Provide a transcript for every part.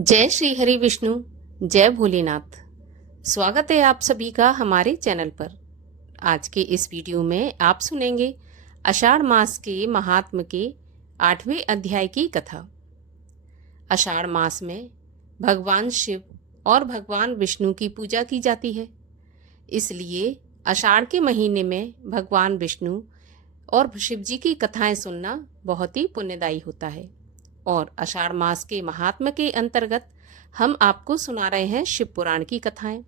जय श्री हरि विष्णु। जय भोलेनाथ। स्वागत है आप सभी का हमारे चैनल पर। आज के इस वीडियो में आप सुनेंगे आषाढ़ मास के महात्म के 8वें अध्याय की कथा। आषाढ़ मास में भगवान शिव और भगवान विष्णु की पूजा की जाती है, इसलिए आषाढ़ के महीने में भगवान विष्णु और शिव जी की कथाएं सुनना बहुत ही पुण्यदायी होता है। और आषाढ़ मास के महात्म के अंतर्गत हम आपको सुना रहे हैं शिव पुराण की कथाएं।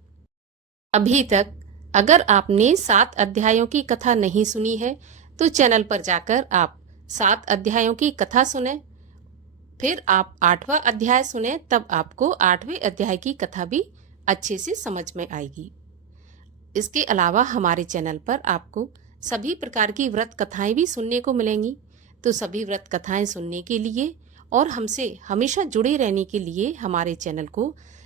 अभी तक अगर आपने 7 अध्यायों की कथा नहीं सुनी है तो चैनल पर जाकर आप 7 अध्यायों की कथा सुने, फिर आप 8वां अध्याय सुने, तब आपको 8वें अध्याय की कथा भी अच्छे से समझ में आएगी। इसके अलावा हमारे चैनल पर आपको सभी प्रकार की व्रत कथाएं भी सुनने को मिलेंगी। तो सभी व्रत कथाएं सुनने के लिए और हमसे हमेशा जुड़े रहने के लिए हमारे चैनल को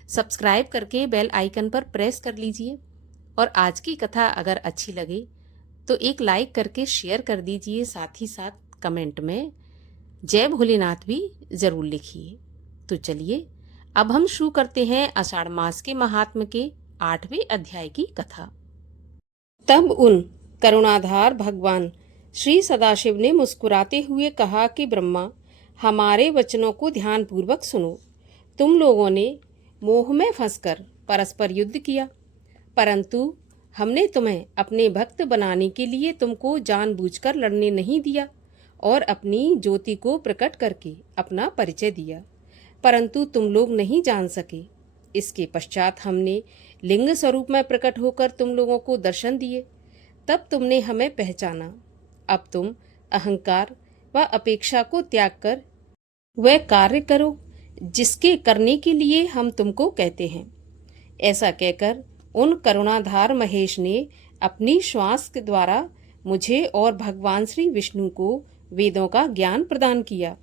सब्सक्राइब करके बेल आइकन पर प्रेस कर लीजिए। और आज की कथा अगर अच्छी लगे तो एक लाइक करके शेयर कर दीजिए, साथ ही साथ कमेंट में जय भोलेनाथ भी जरूर लिखिए। तो चलिए अब हम शुरू करते हैं आषाढ़ मास के महात्म के 8वें अध्याय की कथा। तब उन करुणाधार भगवान श्री सदाशिव ने मुस्कुराते हुए कहा कि ब्रह्मा, हमारे वचनों को ध्यानपूर्वक सुनो। तुम लोगों ने मोह में फंसकर परस्पर युद्ध किया, परंतु हमने तुम्हें अपने भक्त बनाने के लिए तुमको जानबूझकर लड़ने नहीं दिया और अपनी ज्योति को प्रकट करके अपना परिचय दिया, परंतु तुम लोग नहीं जान सके। इसके पश्चात हमने लिंग स्वरूप में प्रकट होकर तुम लोगों को दर्शन दिए, तब तुमने हमें पहचाना। अब तुम अहंकार व अपेक्षा को त्याग कर वह कार्य करो जिसके करने के लिए हम तुमको कहते हैं। ऐसा कहकर उन करुणाधार महेश ने अपनी श्वास के द्वारा मुझे और भगवान श्री विष्णु को वेदों का ज्ञान प्रदान किया।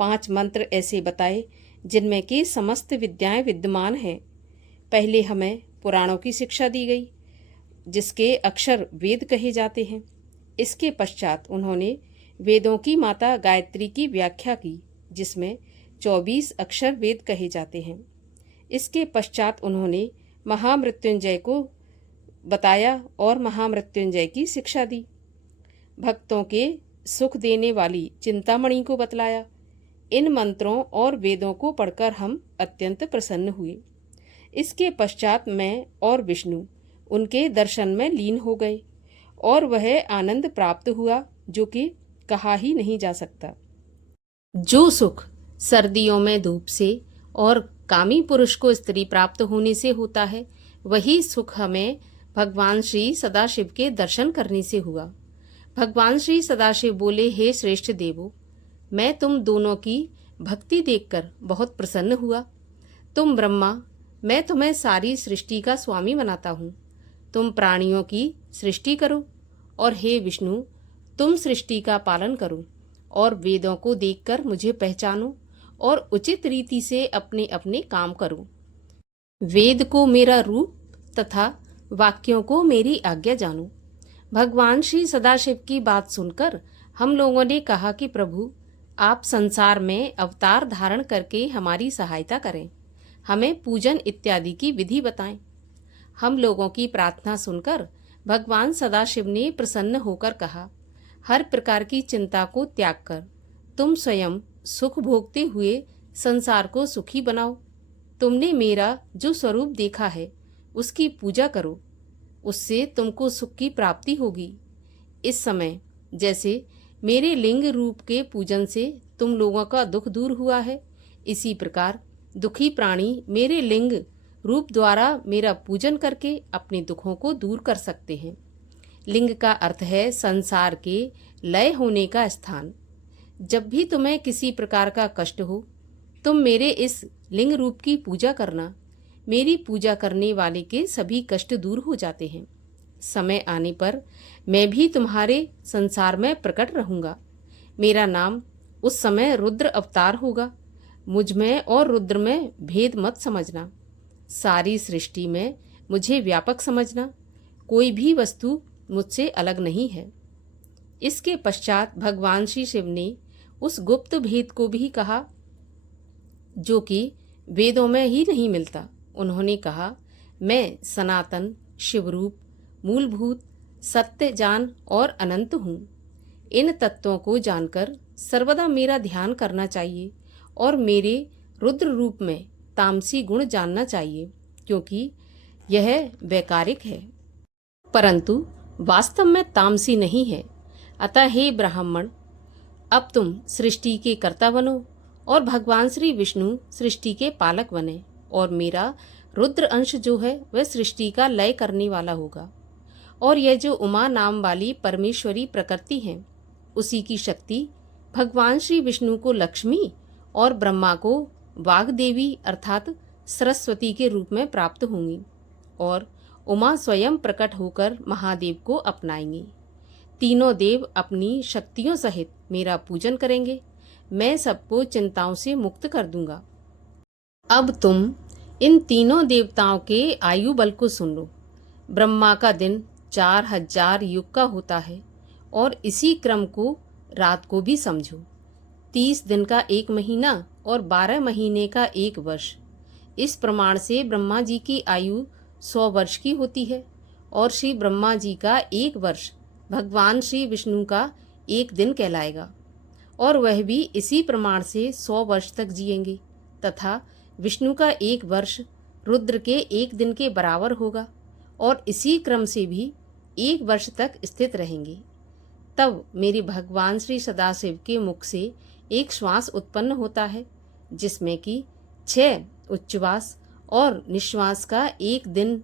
5 मंत्र ऐसे बताए जिनमें की समस्त विद्याएं विद्यमान हैं। पहले हमें पुराणों की शिक्षा दी गई जिसके अक्षर वेद कहे जाते हैं। इसके पश्चात उन्होंने वेदों की माता गायत्री की व्याख्या की जिसमें 24 अक्षर वेद कहे जाते हैं। इसके पश्चात उन्होंने महामृत्युंजय को बताया और महामृत्युंजय की शिक्षा दी। भक्तों के सुख देने वाली चिंतामणि को बतलाया। इन मंत्रों और वेदों को पढ़कर हम अत्यंत प्रसन्न हुए। इसके पश्चात मैं और विष्णु उनके दर्शन में लीन हो गए और वह आनंद प्राप्त हुआ जो कि कहा ही नहीं जा सकता। जो सुख सर्दियों में धूप से और कामी पुरुष को स्त्री प्राप्त होने से होता है, वही सुख हमें भगवान श्री सदाशिव के दर्शन करने से हुआ। भगवान श्री सदाशिव बोले, हे श्रेष्ठ देवो, मैं तुम दोनों की भक्ति देखकर बहुत प्रसन्न हुआ। तुम ब्रह्मा, मैं तुम्हें सारी सृष्टि का स्वामी बनाता हूँ। तुम प्राणियों की सृष्टि करो, और हे विष्णु, तुम सृष्टि का पालन करो और वेदों को देखकर मुझे पहचानो और उचित रीति से अपने अपने काम करो। वेद को मेरा रूप तथा वाक्यों को मेरी आज्ञा जानो। भगवान श्री सदाशिव की बात सुनकर हम लोगों ने कहा कि प्रभु, आप संसार में अवतार धारण करके हमारी सहायता करें, हमें पूजन इत्यादि की विधि बताएं। हम लोगों की प्रार्थना सुनकर भगवान सदाशिव ने प्रसन्न होकर कहा, हर प्रकार की चिंता को त्याग कर तुम स्वयं सुख भोगते हुए संसार को सुखी बनाओ। तुमने मेरा जो स्वरूप देखा है उसकी पूजा करो, उससे तुमको सुख की प्राप्ति होगी। इस समय जैसे मेरे लिंग रूप के पूजन से तुम लोगों का दुख दूर हुआ है, इसी प्रकार दुखी प्राणी मेरे लिंग रूप द्वारा मेरा पूजन करके अपने दुखों को दूर कर सकते हैं। लिंग का अर्थ है संसार के लय होने का स्थान। जब भी तुम्हें किसी प्रकार का कष्ट हो, तुम मेरे इस लिंग रूप की पूजा करना। मेरी पूजा करने वाले के सभी कष्ट दूर हो जाते हैं। समय आने पर मैं भी तुम्हारे संसार में प्रकट रहूंगा। मेरा नाम उस समय रुद्र अवतार होगा। मुझ में और रुद्र में भेद मत समझना। सारी सृष्टि में मुझे व्यापक समझना। कोई भी वस्तु मुझसे अलग नहीं है। इसके पश्चात भगवान श्री शिव ने उस गुप्त भेद को भी कहा जो कि वेदों में ही नहीं मिलता। उन्होंने कहा, मैं सनातन, शिवरूप, मूलभूत, सत्य जान और अनंत हूँ। इन तत्वों को जानकर सर्वदा मेरा ध्यान करना चाहिए और मेरे रुद्र रूप में तामसी गुण जानना चाहिए, क्योंकि यह वैकारिक है, परंतु वास्तव में तामसी नहीं है। अतः हे ब्राह्मण, अब तुम सृष्टि के कर्ता बनो और भगवान श्री विष्णु सृष्टि के पालक बने, और मेरा रुद्र अंश जो है वह सृष्टि का लय करने वाला होगा। और यह जो उमा नाम वाली परमेश्वरी प्रकृति है, उसी की शक्ति भगवान श्री विष्णु को लक्ष्मी और ब्रह्मा को वाग्देवी अर्थात सरस्वती के रूप में प्राप्त होंगी, और उमा स्वयं प्रकट होकर महादेव को अपनाएंगी। तीनों देव अपनी शक्तियों सहित मेरा पूजन करेंगे। मैं सबको चिंताओं से मुक्त कर दूंगा। अब तुम इन तीनों देवताओं के आयु बल को सुन लो। ब्रह्मा का दिन 4000 युग का होता है, और इसी क्रम को रात को भी समझो। 30 दिन का एक महीना और 12 महीने का एक वर्ष। इस प्रमाण से ब्रह्मा जी की आयु 100 वर्ष की होती है, और श्री ब्रह्मा जी का एक वर्ष भगवान श्री विष्णु का एक दिन कहलाएगा, और वह भी इसी प्रमाण से 100 वर्ष तक जिएंगे, तथा विष्णु का एक वर्ष रुद्र के एक दिन के बराबर होगा, और इसी क्रम से भी एक वर्ष तक स्थित रहेंगे। तब मेरे भगवान श्री सदाशिव के मुख से एक श्वास उत्पन्न होता है, जिसमें कि 6 उच्छ्वास और निश्वास का एक दिन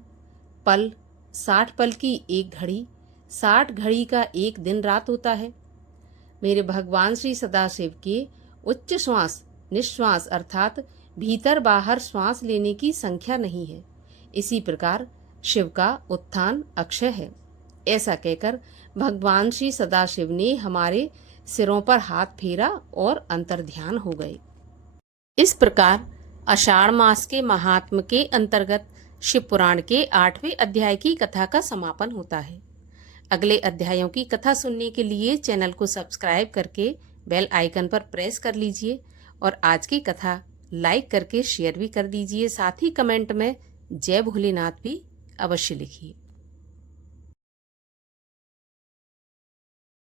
पल, 60 पल की एक घड़ी, 60 घड़ी का एक दिन रात होता है। मेरे भगवान श्री सदाशिव के उच्च श्वास निश्वास अर्थात भीतर बाहर श्वास लेने की संख्या नहीं है। इसी प्रकार शिव का उत्थान अक्षय है। ऐसा कहकर भगवान श्री सदाशिव ने हमारे सिरों पर हाथ फेरा और अंतर्ध्यान हो गए। इस प्रकार आषाढ़ मास के महात्म के अंतर्गत शिव पुराण के 8वें अध्याय की कथा का समापन होता है। अगले अध्यायों की कथा सुनने के लिए चैनल को सब्सक्राइब करके बेल आइकन पर प्रेस कर लीजिए, और आज की कथा लाइक करके शेयर भी कर दीजिए। साथ ही कमेंट में जय भोलेनाथ भी अवश्य लिखिए।